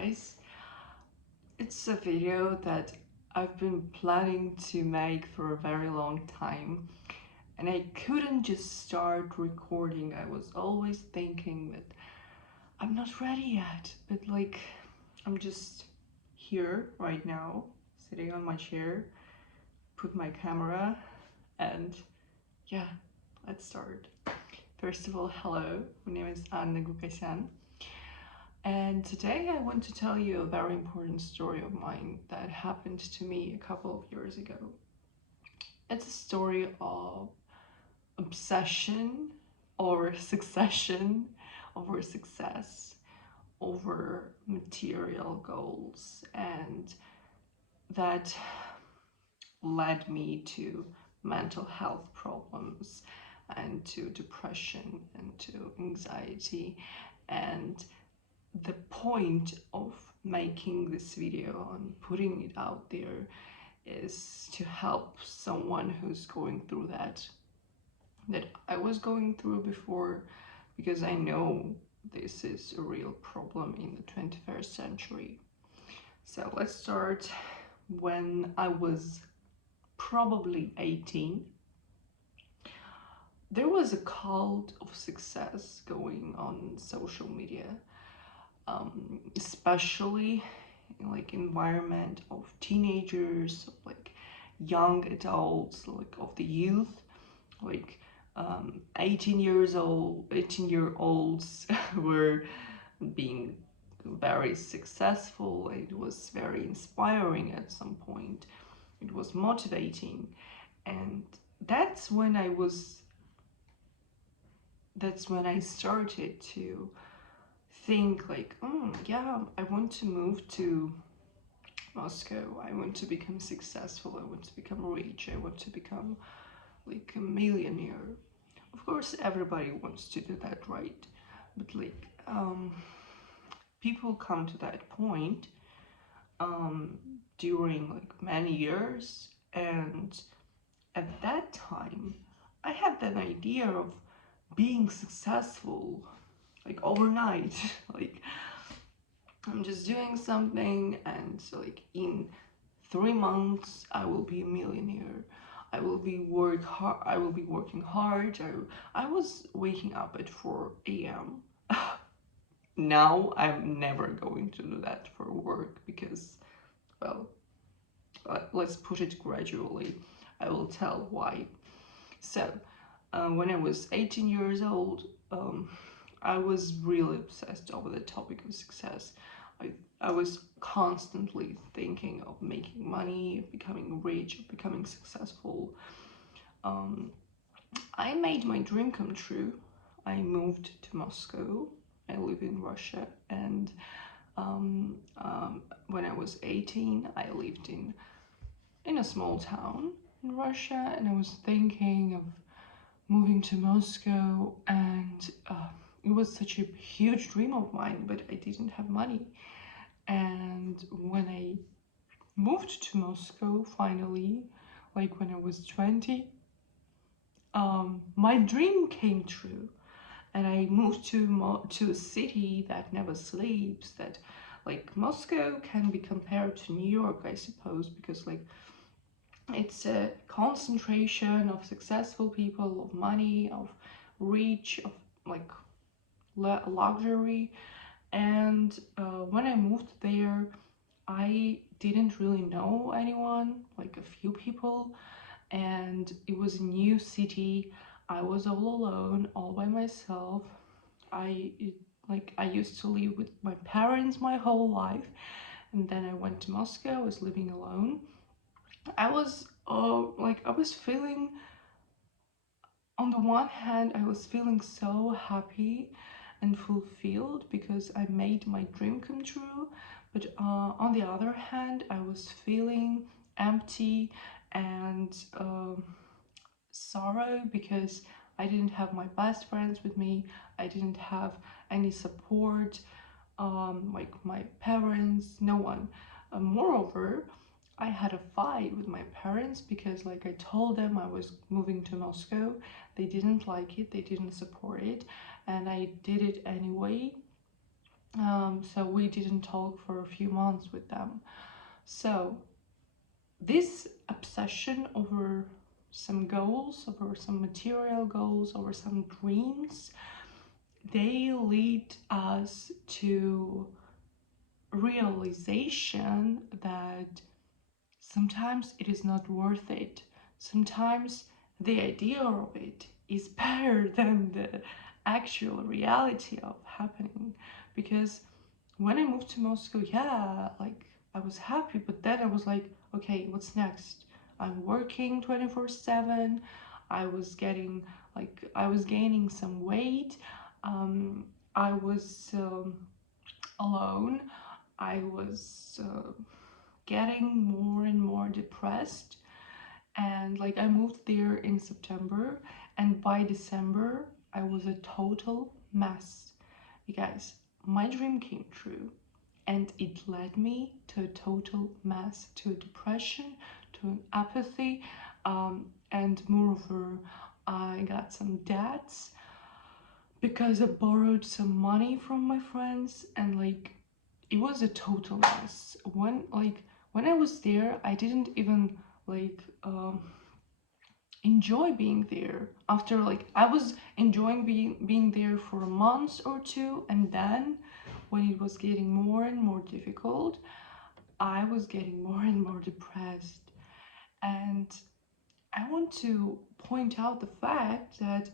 guys. It's a video that I've been planning to make for a very long time, and I couldn't just start recording. I was always thinking that I'm not ready yet, but I'm just here right now, sitting on my chair, put my camera, and yeah, let's start. First of all, hello, my name is Anna Gukasyan. And today I want to tell you a very important story of mine that happened to me a couple of years ago. It's a story of obsession or succession over success, over material goals, and that led me to mental health problems and to depression and to anxiety. And the point of making this video and putting it out there is to help someone who's going through that I was going through before, because I know this is a real problem in the 21st century. So let's start when I was probably 18. There was a cult of success going on social media, especially in environment of teenagers, of young adults, of the youth, like 18-year-olds were being very successful. It was very inspiring at some point. It was motivating, and that's when I started to think yeah, I want to move to Moscow. I want to become successful. I want to become rich. I want to become a millionaire. Of course, everybody wants to do that, right? But people come to that point during many years, and at that time, I had that idea of being successful overnight. I'm just doing something, and in 3 months I will be a millionaire. I will be working hard. I was waking up at 4 a.m. Now I'm never going to do that for work because, well, let's put it gradually. I will tell why. So, when I was 18 years old, I was really obsessed over the topic of success. I was constantly thinking of making money, becoming rich, becoming successful. I made my dream come true. I moved to Moscow. I live in Russia, and when I was 18, I lived in a small town in Russia, and I was thinking of moving to Moscow, and it was such a huge dream of mine, but I didn't have money. And when I moved to Moscow finally, when I was 20, my dream came true, and I moved to a city that never sleeps. That Moscow can be compared to New York, I suppose, because it's a concentration of successful people, of money, of rich, of luxury. And when I moved there, I didn't really know anyone, a few people, and it was a new city. I was all alone, all by myself. I used to live with my parents my whole life, and then I went to Moscow. I was living alone. I was feeling, on the one hand, I was feeling so happy and fulfilled because I made my dream come true. But on the other hand, I was feeling empty and sorrow because I didn't have my best friends with me. I didn't have any support, like my parents, no one. Moreover, I had a fight with my parents because I told them I was moving to Moscow. They didn't like it, they didn't support it, and I did it anyway. So we didn't talk for a few months with them. So this obsession over some goals, over some material goals, over some dreams, they lead us to realization that sometimes it is not worth it. Sometimes the idea of it is better than the actual reality of happening. Because when I moved to Moscow, yeah, like I was happy, but then I was like, okay, what's next? I'm working 24/7. I was getting I was gaining some weight. I was alone. I was getting more and more depressed, and I moved there in September, and by December I was a total mess. You guys, my dream came true, and it led me to a total mess, to a depression, to an apathy, and moreover I got some debts because I borrowed some money from my friends, and it was a total mess. When I was there, I didn't even enjoy being there. After I was enjoying being there for a month or two, and then when it was getting more and more difficult, I was getting more and more depressed. And I want to point out the fact that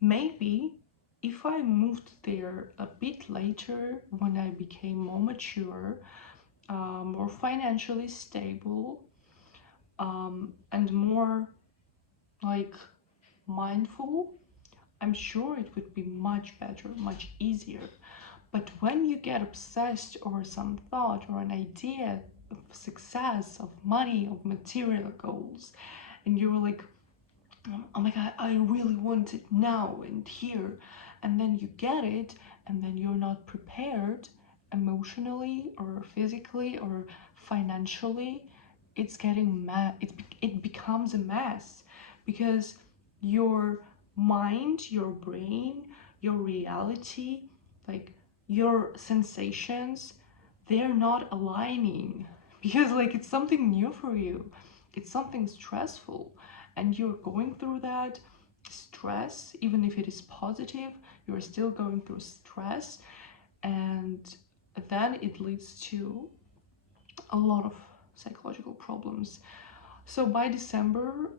maybe if I moved there a bit later, when I became more mature, more financially stable, and more like mindful, I'm sure it would be much better, much easier. But when you get obsessed over some thought or an idea of success, of money, of material goals, and you're like, oh my god, I really want it now and here, and then you get it, and then you're not prepared emotionally or physically or financially, it's getting it becomes a mess, because your mind, your brain, your reality, like your sensations, they're not aligning, because it's something new for you, it's something stressful, and you're going through that stress. Even if it is positive, you're still going through stress, and then it leads to a lot of psychological problems. So by December,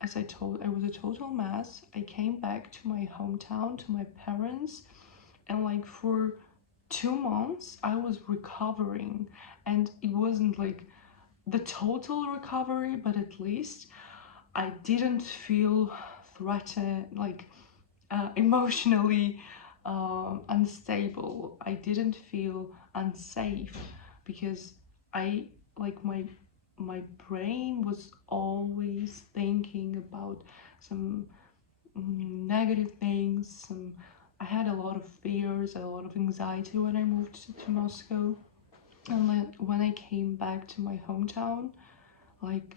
as I told, I was a total mess. I came back to my hometown, to my parents, and for 2 months I was recovering, and it wasn't the total recovery, but at least I didn't feel threatened, emotionally unstable. I didn't feel unsafe, because I my brain was always thinking about some negative things. I had a lot of fears, a lot of anxiety when I moved to Moscow, and then when I came back to my hometown, like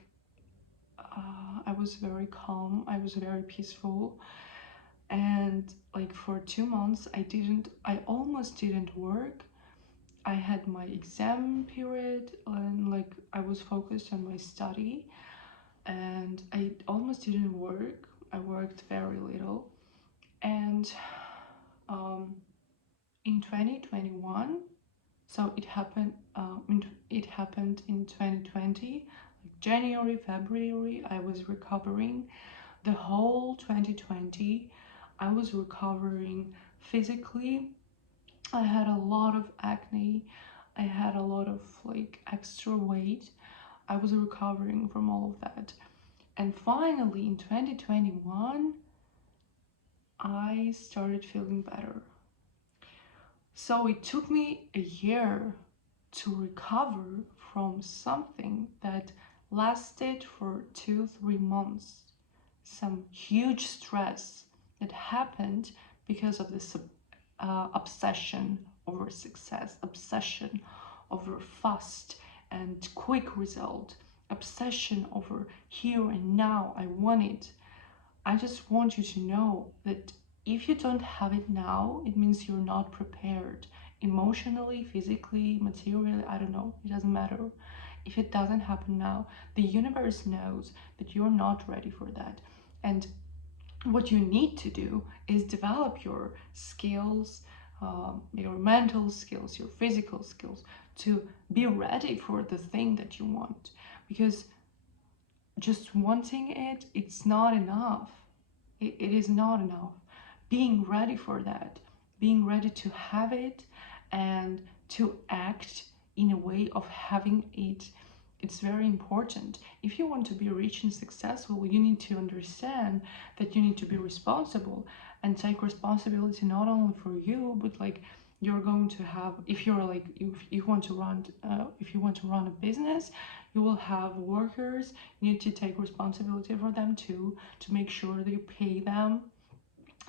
I was very calm, I was very peaceful, and for 2 months I almost didn't work. I had my exam period, and I was focused on my study, and I almost didn't work. I worked very little, and um, in 2021, so it happened in 2020, January, February, I was recovering. The whole 2020, I was recovering physically. I had a lot of acne. I had a lot of extra weight. I was recovering from all of that. And finally, in 2021, I started feeling better. So it took me a year to recover from something that lasted for 2-3 months. Some huge stress that happened because of this obsession over success, obsession over fast and quick result, obsession over here and now. I want it. I just want you to know that if you don't have it now, it means you're not prepared. emotionally, physically, materially, I don't know, it doesn't matter. If it doesn't happen now, the universe knows that you're not ready for that. And what you need to do is develop your skills, your mental skills, your physical skills, to be ready for the thing that you want. Because just wanting it, it's not enough. It is not enough. Being ready for that, being ready to have it and to act in a way of having it, it's very important. If you want to be rich and successful, you need to understand that you need to be responsible and take responsibility not only for you, but like you're going to have, if you're like, if you want to run if you want to run a business, you will have workers. You need to take responsibility for them too, to make sure that you pay them.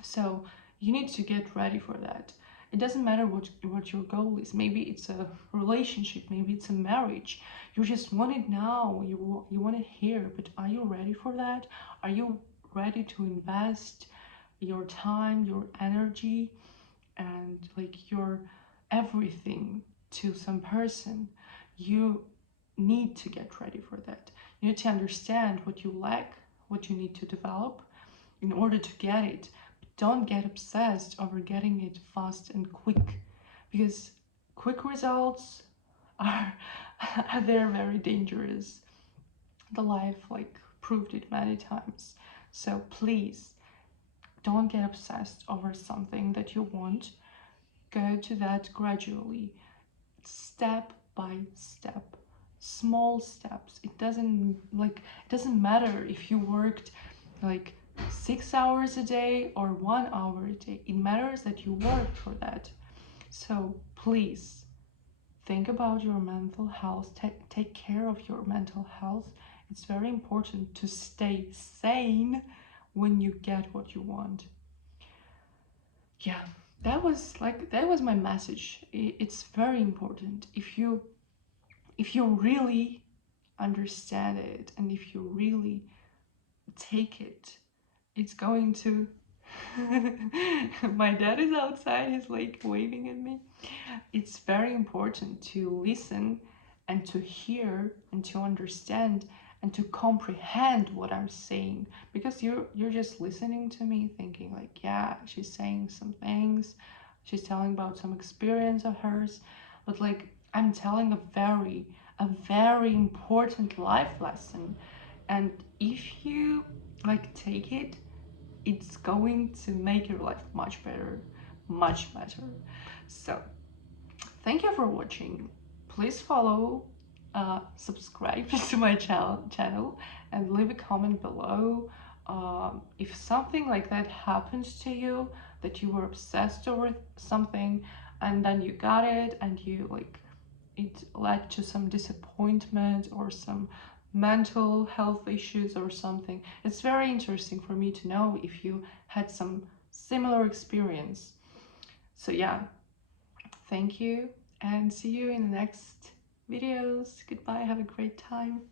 So you need to get ready for that. It doesn't matter what your goal is. Maybe it's a relationship, maybe it's a marriage. You just want it now. You want it here, but are you ready for that? Are you ready to invest your time, your energy, and like your everything to some person? You need to get ready for that. You need to understand what you lack, what you need to develop in order to get it. But don't get obsessed over getting it fast and quick, because quick results are they're very dangerous. The life like proved it many times. So please don't get obsessed over something that you want. Go to that gradually, step by step, small steps. It doesn't matter if you worked like 6 hours a day or 1 hour a day. It matters that you worked for that. So please think about your mental health. Take care of your mental health. It's very important to stay sane when you get what you want. Yeah, that was my message. It's very important. If you really understand it, and if you really take it, it's going to my dad is outside, he's like waving at me. It's very important to listen and to hear and to understand and to comprehend what I'm saying, because you're just listening to me thinking like, yeah, she's saying some things, she's telling about some experience of hers, but like I'm telling a very important life lesson. And if you like take it, it's going to make your life much better, much better. So thank you for watching. Please follow, subscribe to my channel, and leave a comment below. If something like that happens to you, that you were obsessed over something and then you got it and you like it led to some disappointment or some mental health issues or something. It's very interesting for me to know if you had some similar experience. So yeah, thank you and see you in the next videos. Goodbye, have a great time.